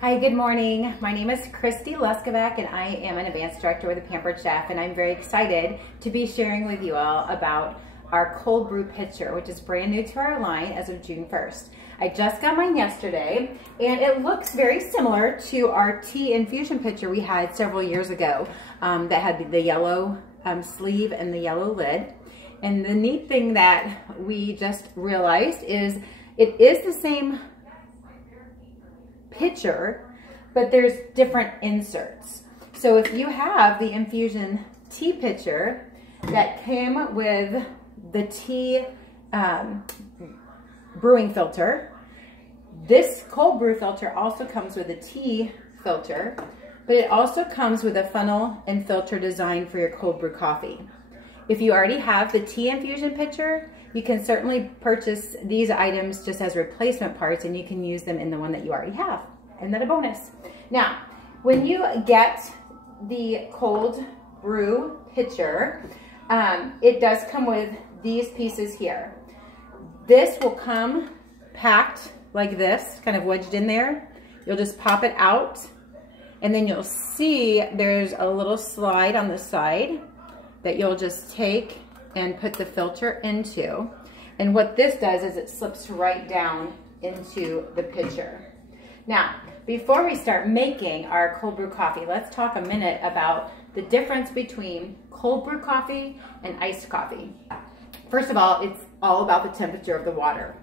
Hi, good morning. My name is Christy Leskovac and I am an advanced director with the Pampered Chef, and I'm very excited to be sharing with you all about our cold brew pitcher, which is brand new to our line as of June 1st. I just got mine yesterday and it looks very similar to our tea infusion pitcher we had several years ago that had the yellow sleeve and the yellow lid. And the neat thing that we just realized is it is the same pitcher, but there's different inserts. So if you have the infusion tea pitcher that came with the tea brewing filter, this cold brew filter also comes with a tea filter, but it also comes with a funnel and filter designed for your cold brew coffee. If you already have the tea infusion pitcher, you can certainly purchase these items just as replacement parts and you can use them in the one that you already have. And then a bonus. Now, when you get the cold brew pitcher, it does come with these pieces here. This will come packed like this, kind of wedged in there. You'll just pop it out and then you'll see there's a little slide on the side that you'll just take and put the filter into. And what this does is it slips right down into the pitcher. Now, before we start making our cold brew coffee, let's talk a minute about the difference between cold brew coffee and iced coffee. First of all, it's all about the temperature of the water.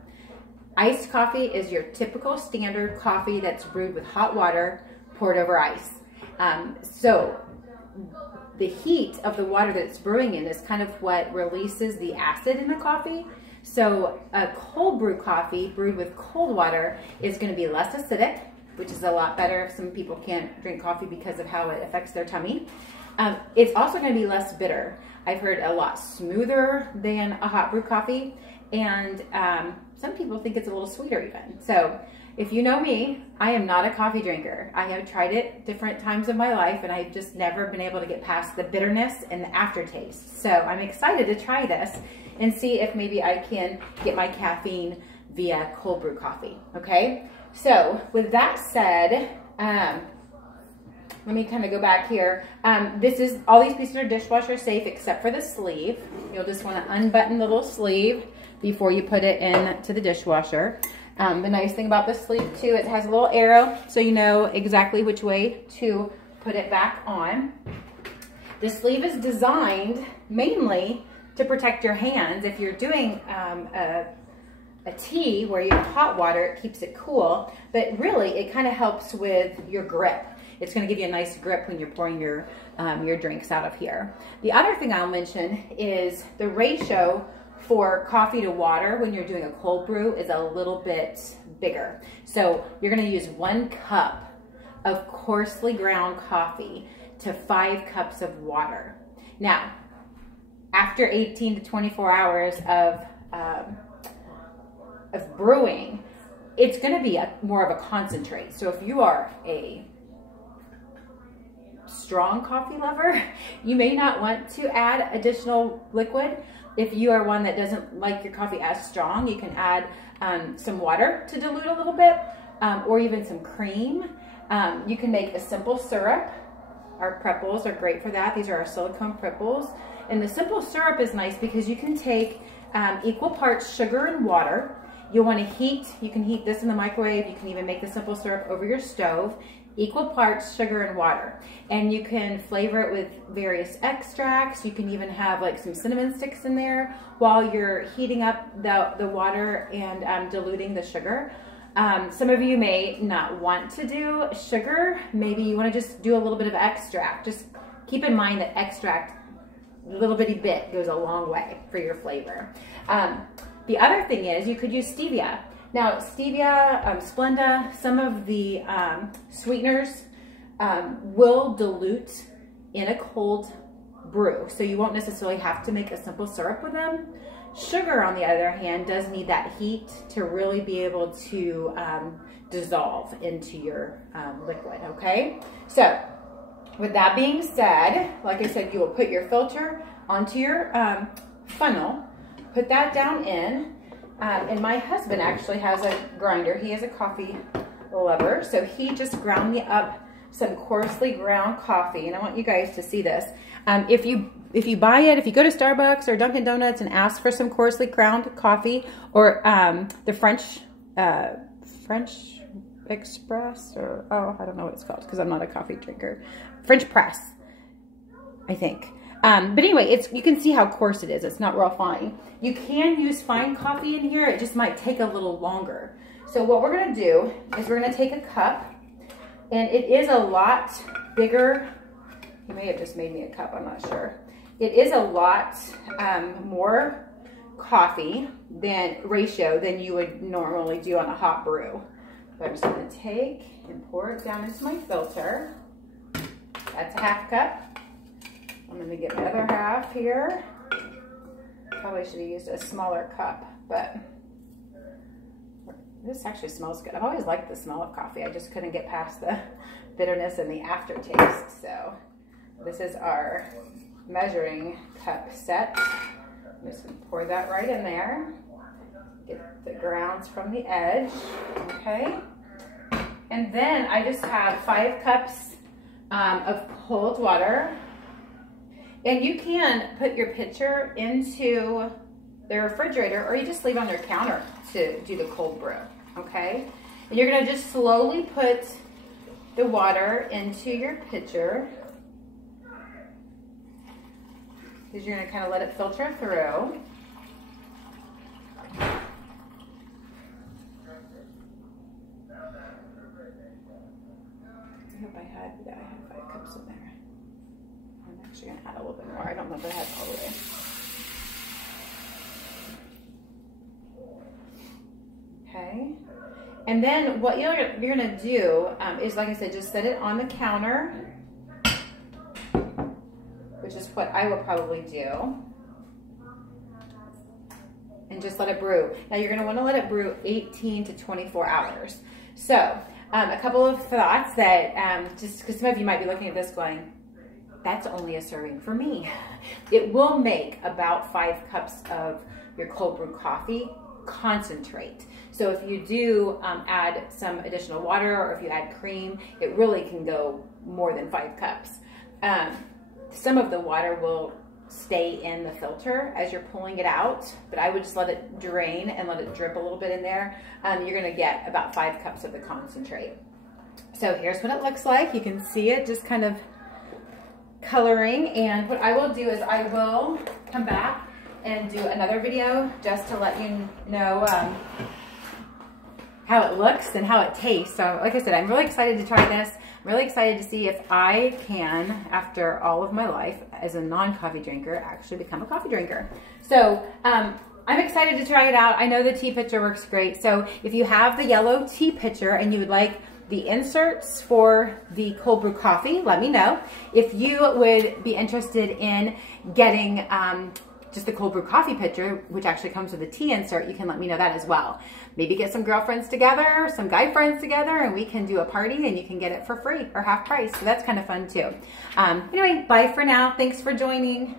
Iced coffee is your typical standard coffee that's brewed with hot water poured over ice. So the heat of the water that it's brewing in is kind of what releases the acid in the coffee. So a cold brew coffee brewed with cold water is going to be less acidic, which is a lot better if some people can't drink coffee because of how it affects their tummy. It's also going to be less bitter. I've heard a lot smoother than a hot brew coffee, and some people think it's a little sweeter even. So if you know me, I am not a coffee drinker. I have tried it different times of my life and I've just never been able to get past the bitterness and the aftertaste. So I'm excited to try this and see if maybe I can get my caffeine via cold brew coffee, okay? So with that said, let me kind of go back here. All these pieces are dishwasher safe except for the sleeve. You'll just want to unbutton the little sleeve before you put it into the dishwasher. The nice thing about the sleeve too, it has a little arrow so you know exactly which way to put it back on. The sleeve is designed mainly to protect your hands. If you're doing a tea where you have hot water, it keeps it cool, but really it kind of helps with your grip. It's going to give you a nice grip when you're pouring your drinks out of here. The other thing I'll mention is the ratio for coffee to water when you're doing a cold brew is a little bit bigger. So you're going to use 1 cup of coarsely ground coffee to 5 cups of water. Now, after 18 to 24 hours of brewing, it's going to be more of a concentrate. So if you are a strong coffee lover, you may not want to add additional liquid. If you are one that doesn't like your coffee as strong, you can add some water to dilute a little bit, or even some cream. You can make a simple syrup. Our prepples are great for that. These are our silicone prepples. And the simple syrup is nice because you can take equal parts sugar and water. You'll want to heat, you can heat this in the microwave. You can even make the simple syrup over your stove. Equal parts sugar and water. And you can flavor it with various extracts. You can even have like some cinnamon sticks in there while you're heating up the water and diluting the sugar. Some of you may not want to do sugar. Maybe you want to just do a little bit of extract. Just keep in mind that extract, a little bitty bit, goes a long way for your flavor. The other thing is you could use stevia. Now, stevia, Splenda, some of the sweeteners will dilute in a cold brew, so you won't necessarily have to make a simple syrup with them. Sugar, on the other hand, does need that heat to really be able to dissolve into your liquid, okay? So, with that being said, like I said, you will put your filter onto your funnel, put that down in, and my husband actually has a grinder. He has a coffee lover. So he just ground me up some coarsely ground coffee, and I want you guys to see this. If you buy it, if you go to Starbucks or Dunkin' Donuts and ask for some coarsely ground coffee, or the French Express, or I don't know what it's called because I'm not a coffee drinker. French press, I think. But anyway, you can see how coarse it is. It's not real fine. You can use fine coffee in here. It just might take a little longer. So what we're gonna do is we're gonna take a cup, and it is a lot bigger. You may have just made me a cup, I'm not sure. It is a lot more coffee ratio than you would normally do on a hot brew. So I'm just gonna take and pour it down into my filter. That's a half cup. I'm gonna get my other half here. Probably should have used a smaller cup, but this actually smells good. I've always liked the smell of coffee. I just couldn't get past the bitterness and the aftertaste. So this is our measuring cup set. I'm just gonna pour that right in there. Get the grounds from the edge, okay? And then I just have 5 cups of cold water. And you can put your pitcher into the refrigerator, or you just leave it on your counter to do the cold brew, okay? And you're gonna just slowly put the water into your pitcher, because you're gonna kind of let it filter through. I hope I had 5 cups in there. I'm actually gonna add a little bit more. I don't know if I had all the way. Okay. And then what you're gonna do is, like I said, just set it on the counter, which is what I will probably do. And just let it brew. Now you're gonna wanna let it brew 18 to 24 hours. So a couple of thoughts that, just because some of you might be looking at this going, that's only a serving for me. It will make about 5 cups of your cold brew coffee concentrate. So if you do add some additional water, or if you add cream, it really can go more than 5 cups. Some of the water will stay in the filter as you're pulling it out, but I would just let it drain and let it drip a little bit in there. You're gonna get about 5 cups of the concentrate. So here's what it looks like. You can see it just kind of coloring, and what I will do is I will come back and do another video just to let you know how it looks and how it tastes. So like I said, I'm really excited to try this. I'm really excited to see if I can, after all of my life as a non-coffee drinker, actually become a coffee drinker. So I'm excited to try it out. I know the tea pitcher works great. So if you have the yellow tea pitcher and you would like the inserts for the cold brew coffee, let me know. If you would be interested in getting just the cold brew coffee pitcher, which actually comes with a tea insert, you can let me know that as well. Maybe get some girlfriends together, some guy friends together, and we can do a party and you can get it for free or half price. So that's kind of fun too. Anyway, bye for now. Thanks for joining.